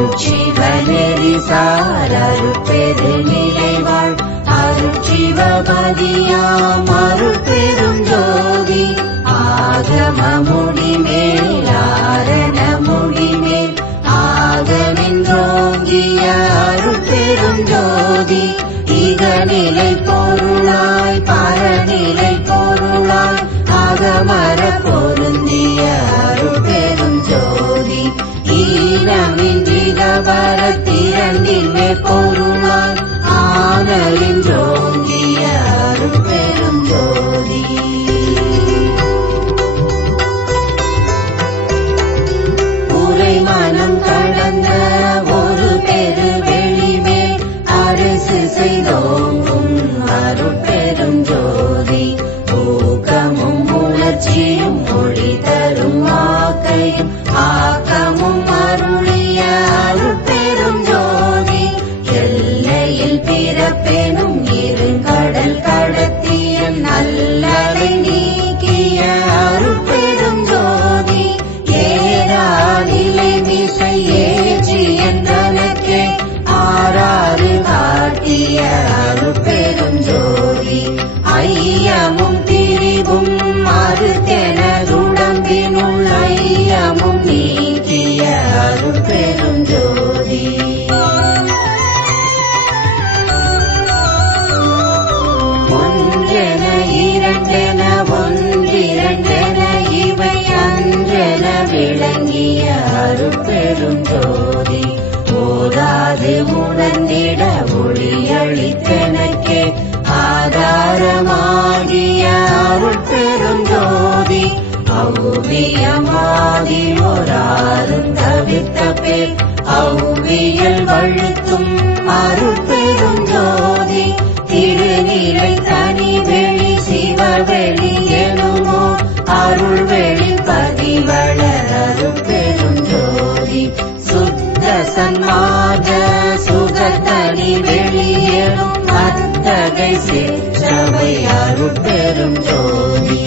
அருட்சிவநெறி sir அருட்பெரு நிலைவாழ் அருட்சிவபதியாம் அருட்பெரும் ஜோதி ஆகம முடிமேல் ஆரண முடிமேல் ஆக நின்றோங்கிய அருட்பெரும் ஜோதி இகநிலை பொருளாய் பரநிலை பொருளாய் அகமர பொருந்திய அருட்பெரும் ஜோதி ஈனமின்றிகபர திறனிலே பொருளாய் ஆனலின்றோங்கிய அருட்பெரும் ஜோதி உரை மனம் கடந்த ஒரு பெரு வெளிமேல் அரசு செய்தோங்கும் அருட்பெரும் ஜோதி ஊக்கமும் உணர்ச்சியும் மொழி தரும் வாக்கையும் ஆக்கமும் அருளிய அருட்பெரும் ஜோதி எல்லையில் பிறப்பெனும் இருங்கடல் கடத்திய நல்லதை நீக்கிய அருட்பெரும் ஜோதி ஏறாநிலை மிசை ஏற்றி என்றனக்கே ஆறாறு காட்டிய அருட்பெரும் ஜோதி ஐயமும் திரிவும் மறுத்தெனதுடம்பினுள் ஐயமும் நீக்கிய அருட்பெரும் ஜோதி ஒன்றென இரண்டென ஒன்றிரண்டென இவை அன்றென விளங்கிய அருட்பெரும் ஜோதி ஓதாது உணர்ந்திட ஒளியளித்தனக்கே ஆதாரமாகிய அருட்பெரும் ஜோதி அவ்வியமாதி ஒராரும் தவிர்த்த பேர் அவ்வியல் வழுத்தும் அருட்பெரும் ஜோதி திருநிலை தனி வெளி சிவவெளி எனுமோ அருள்வெளி பதிவளர் அருட்பெரும் ஜோதி சுத்த சன்மார்க்க சுகத்தனி வெளியேறும் அத்தகை சிற்றவை அருட்பெரும் ஜோதி